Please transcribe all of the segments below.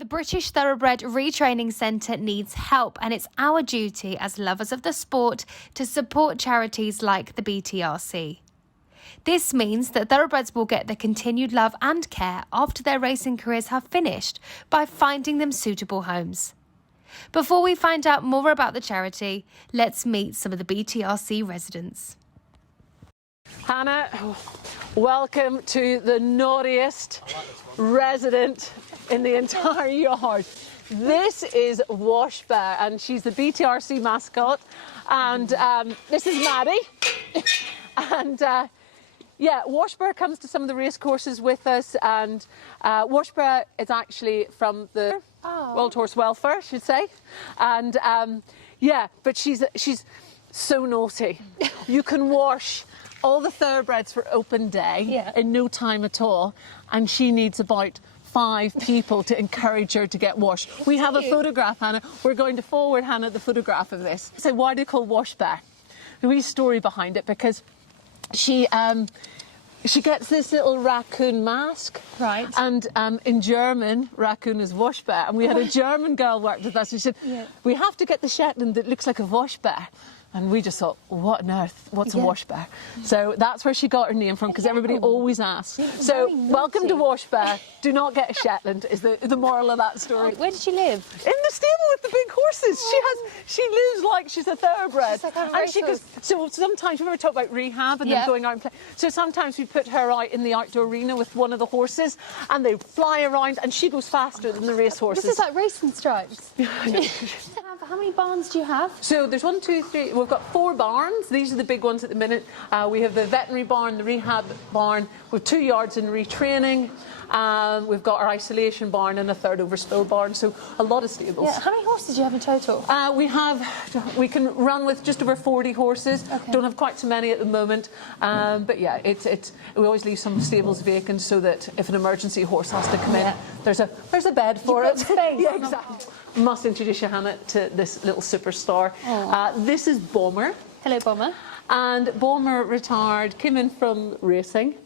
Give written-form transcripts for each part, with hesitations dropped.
The British Thoroughbred Retraining Centre needs help, and it's our duty as lovers of the sport to support charities like the BTRC. This means that thoroughbreds will get the continued love and care after their racing careers have finished by finding them suitable homes. Before we find out more about the charity, let's meet some of the BTRC residents. Hannah, welcome to the naughtiest resident in the entire yard. This is Washbear, and she's the BTRC mascot, and this is Maddie. And yeah, Washbear comes to some of the race courses with us, and Washbear is actually from the World Horse Welfare, I should say. And yeah, but she's so naughty. You can wash all the thoroughbreds for open day in no time at all, and she needs about 5 people to encourage her to get washed. We have a photograph, Hannah. We're going to forward Hannah the photograph of this. So why do you call Washbear? The wee story behind it, because she gets this little raccoon mask. Right. And in German, raccoon is Washbear. And we had a German girl work with us who said, we have to get the Shetland that looks like a Washbear. And we just thought, what on earth? What's a Washbear? So that's where she got her name from, because everybody always asks. So welcome to Washbear. Do not get a Shetland is the moral of that story. Where does she live? In the stable with the big horses. She lives like she's a thoroughbred. She's like and she goes, so sometimes, remember we talk about rehab and then going out and play. So sometimes we put her out in the outdoor arena with one of the horses, and they fly around, and she goes faster than the race horses. This is like racing stripes. How many barns do you have? So there's 1, 2, 3. We've got 4 barns. These are the big ones at the minute. We have the veterinary barn, the rehab barn. We've 2 yards in retraining. We've got our isolation barn and a third overspill barn. So a lot of stables. Yeah. How many horses do you have in total? We can run with just over 40 horses. Okay. Don't have quite so many at the moment. But yeah, we always leave some stables vacant so that if an emergency horse has to come in, there's a bed for it. Space. Yeah, exactly. Must introduce you, Hannah, to this little superstar. This is Bomber. Hello, Bomber. And Bomber retired, came in from racing,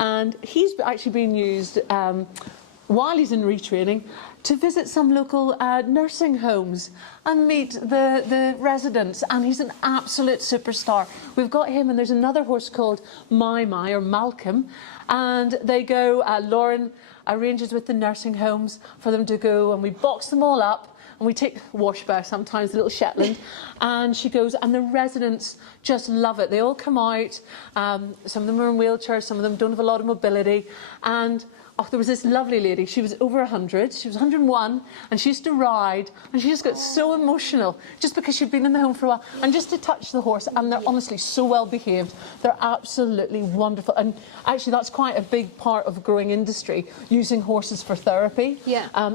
and he's actually been used while he's in retraining to visit some local nursing homes and meet the residents, and he's an absolute superstar. We've got him, and there's another horse called My or Malcolm, and they go, Lauren arranges with the nursing homes for them to go, and we box them all up, and we take Washbear, sometimes the little Shetland, and she goes, and the residents just love it. They all come out, some of them are in wheelchairs, some of them don't have a lot of mobility, and there was this lovely lady, she was over 100, she was 101, and she used to ride, and she just got so emotional, just because she'd been in the home for a while, and just to touch the horse, and they're honestly so well behaved, they're absolutely wonderful, and actually that's quite a big part of a growing industry, using horses for therapy,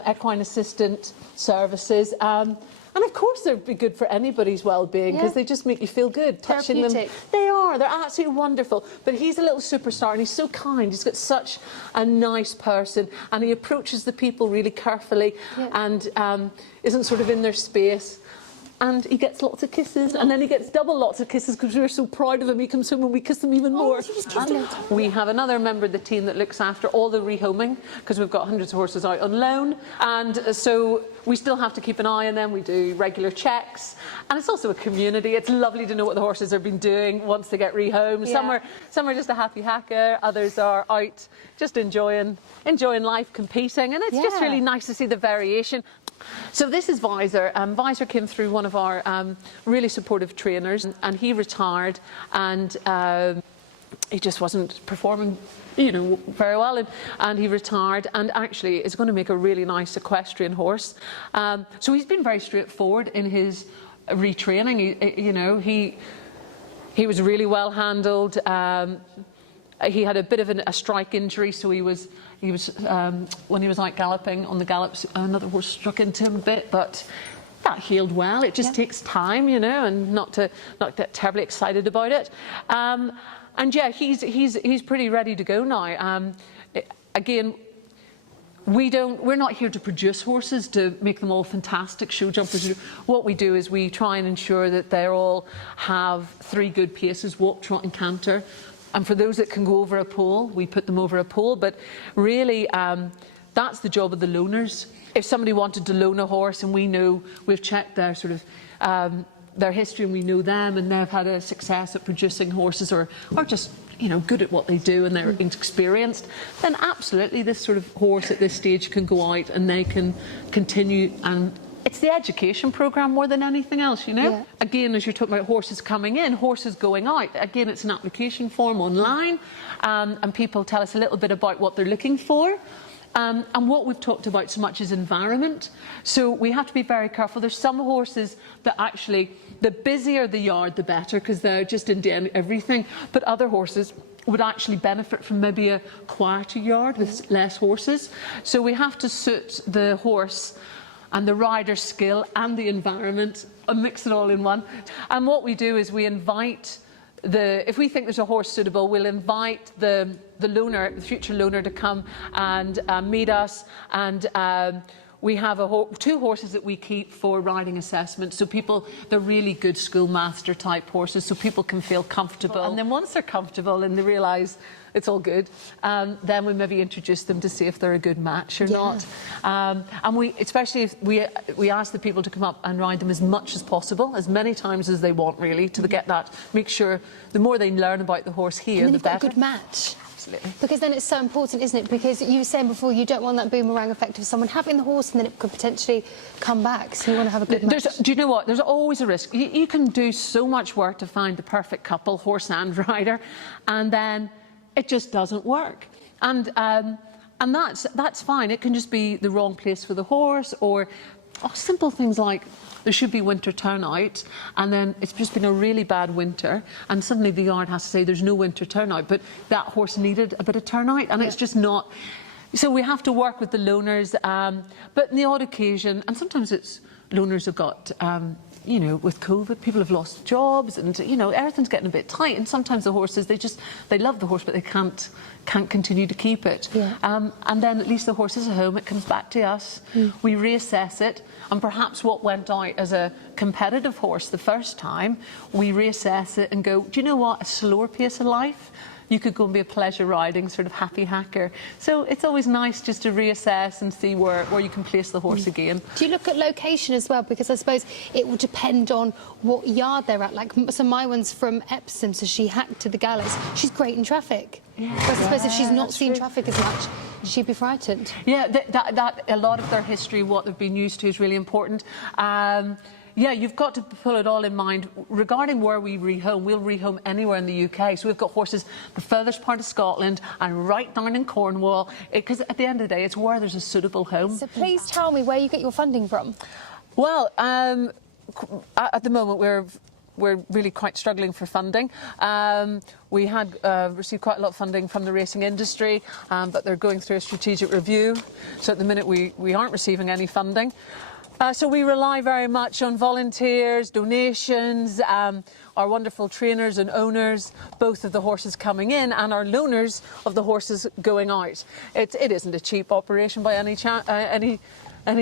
equine assistant services, and of course they'd be good for anybody's well-being, because they just make you feel good, touching them. They're absolutely wonderful. But he's a little superstar, and he's so kind. He's got such a nice person, and he approaches the people really carefully and isn't sort of in their space. And he gets lots of kisses, and then he gets double lots of kisses because we're so proud of him. He comes home and we kiss him even more. We have another member of the team that looks after all the rehoming, because we've got hundreds of horses out on loan, and so we still have to keep an eye on them. We do regular checks, and it's also a community. It's lovely to know what the horses have been doing once they get rehomed. Some are just a happy hacker, others are out just enjoying life, competing, and it's just really nice to see the variation. So this is Visor. Visor came through one of our really supportive trainers, and he retired, and he just wasn't performing, very well, and he retired, and actually is going to make a really nice equestrian horse. So he's been very straightforward in his retraining. He was really well handled. He had a bit of a strike injury, so he was when he was out galloping on the gallops, another horse struck into him a bit, but that healed well. It just takes time, and not get terribly excited about it. And yeah, he's pretty ready to go now. Again, we're not here to produce horses to make them all fantastic show jumpers. What we do is we try and ensure that they all have 3 good paces: walk, trot and canter. And for those that can go over a pole, we put them over a pole. But really, that's the job of the loaners. If somebody wanted to loan a horse and we know, we've checked their sort of their history and we know them and they've had a success at producing horses or just, you know, good at what they do and they're experienced, then absolutely this sort of horse at this stage can go out and they can continue. And it's the education programme more than anything else, you know. Yeah. Again, as you're talking about horses coming in, horses going out, again, it's an application form online, and people tell us a little bit about what they're looking for. And what we've talked about so much is environment. So we have to be very careful. There's some horses that actually, the busier the yard, the better, because they're just into everything. But other horses would actually benefit from maybe a quieter yard with less horses. So we have to suit the horse and the rider's skill and the environment and mix it all in one. And what we do is we invite if we think there's a horse suitable, we'll invite the loaner, the future loaner, to come and meet us. And we have two horses that we keep for riding assessment. So they're really good schoolmaster type horses, so people can feel comfortable. And then once they're comfortable and they realise it's all good, then we maybe introduce them to see if they're a good match or not. And especially if we ask the people to come up and ride them as much as possible, as many times as they want, really, to get that. Make sure the more they learn about the horse here, and then the better. Got a good match. Absolutely. Because then it's so important, isn't it? Because you were saying before, you don't want that boomerang effect of someone having the horse and then it could potentially come back. So you want to have a good match. Do you know what? There's always a risk. You can do so much work to find the perfect couple, horse and rider, and then it just doesn't work. And that's fine. It can just be the wrong place for the horse, or simple things like there should be winter turnout, and then it's just been a really bad winter, and suddenly the yard has to say there's no winter turnout, but that horse needed a bit of turnout, and it's just not. So we have to work with the loaners, but in the odd occasion, and sometimes it's loaners have got, you know, with COVID, people have lost jobs, and you know, everything's getting a bit tight, and sometimes the horses, they love the horse, but they can't continue to keep it. Yeah. And then at least the horse is at home, it comes back to us, we reassess it, and perhaps what went out as a competitive horse the first time, we reassess it and go, do you know what, a slower pace of life? You could go and be a pleasure riding sort of happy hacker. So it's always nice just to reassess and see where you can place the horse again. Do you look at location as well? Because I suppose it will depend on what yard they're at. Like, so my one's from Epsom, so she hacked to the gallows. She's great in traffic. Yeah. But I suppose if she's not seen traffic as much, she'd be frightened. Yeah, that a lot of their history, what they've been used to, is really important. Yeah, you've got to pull it all in mind. Regarding where we rehome, we'll rehome anywhere in the UK. So we've got horses the furthest part of Scotland and right down in Cornwall, because at the end of the day, it's where there's a suitable home. So please tell me where you get your funding from. Well, at the moment, we're really quite struggling for funding. We had received quite a lot of funding from the racing industry, but they're going through a strategic review. So at the minute, we aren't receiving any funding. So we rely very much on volunteers, donations, our wonderful trainers and owners, both of the horses coming in and our loaners of the horses going out. It isn't a cheap operation by any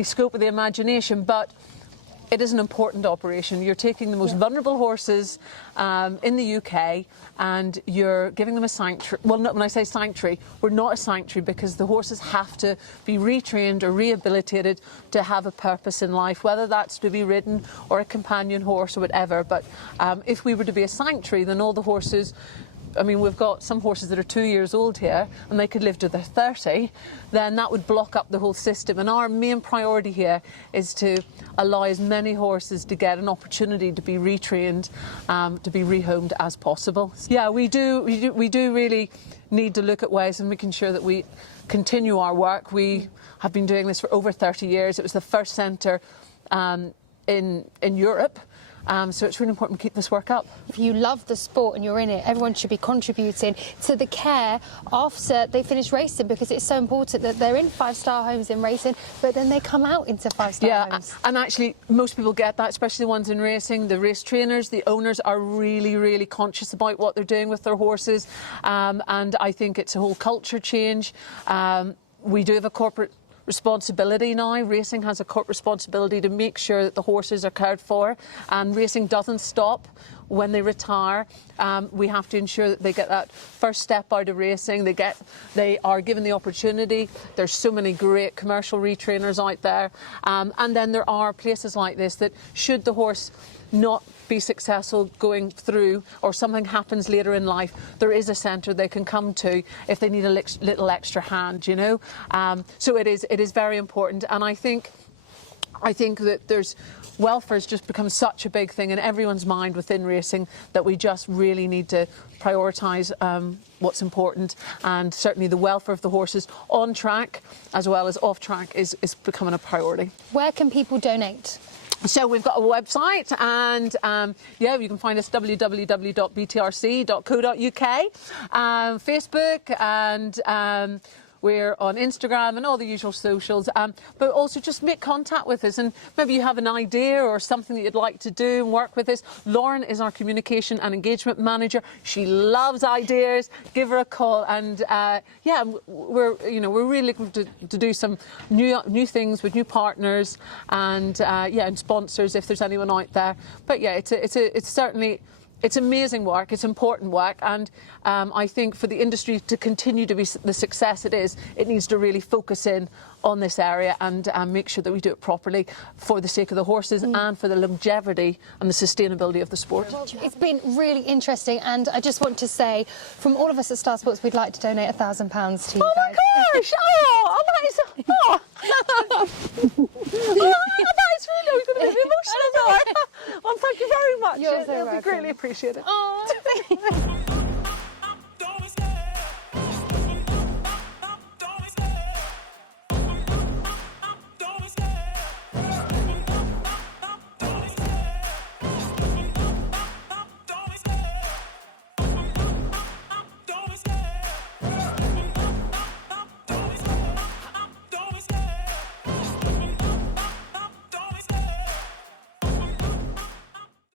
scope of the imagination, but it is an important operation. You're taking the most vulnerable horses in the UK and you're giving them a sanctuary. Well, no, when I say sanctuary, we're not a sanctuary because the horses have to be retrained or rehabilitated to have a purpose in life, whether that's to be ridden or a companion horse or whatever. But if we were to be a sanctuary, then all the horses, I mean, we've got some horses that are 2 years old here and they could live to their 30, then that would block up the whole system. And our main priority here is to allow as many horses to get an opportunity to be retrained, to be rehomed as possible. Yeah, we do really need to look at ways of making sure that we continue our work. We have been doing this for over 30 years. It was the first centre in Europe. So it's really important to keep this work up. If you love the sport and you're in it, everyone should be contributing to the care after they finish racing, because it's so important that they're in five-star homes in racing, but then they come out into five-star homes. And actually most people get that, especially the ones in racing. The race trainers, the owners are really, really conscious about what they're doing with their horses, and I think it's a whole culture change. We do have a corporate responsibility now. Racing has a corporate responsibility to make sure that the horses are cared for, and racing doesn't stop when they retire, we have to ensure that they get that first step out of racing. They are given the opportunity. There's so many great commercial retrainers out there, and then there are places like this that, should the horse not be successful going through, or something happens later in life, there is a centre they can come to if they need a little extra hand, you know. So it is very important, and I think that welfare has just become such a big thing in everyone's mind within racing, that we just really need to prioritise what's important, and certainly the welfare of the horses on track as well as off track is becoming a priority. Where can people donate? So we've got a website, and yeah, you can find us www.btrc.co.uk, Facebook, and we're on Instagram and all the usual socials, but also just make contact with us, and maybe you have an idea or something that you'd like to do and work with us. Lauren is our communication and engagement manager. She loves ideas. Give her a call, and yeah, we're really looking to do some new things with new partners, and yeah, and sponsors if there's anyone out there. But yeah, it's certainly. It's amazing work, it's important work, and I think for the industry to continue to be the success it is, it needs to really focus in on this area and make sure that we do it properly for the sake of the horses and for the longevity and the sustainability of the sport. It's been really interesting, and I just want to say, from all of us at Star Sports, we'd like to donate £1,000 to you guys. Oh my gosh! Oh, that is... Oh, that is really going to make me emotional now. Well, thank you very much. You're so It'll be welcome. greatly appreciated. Oh,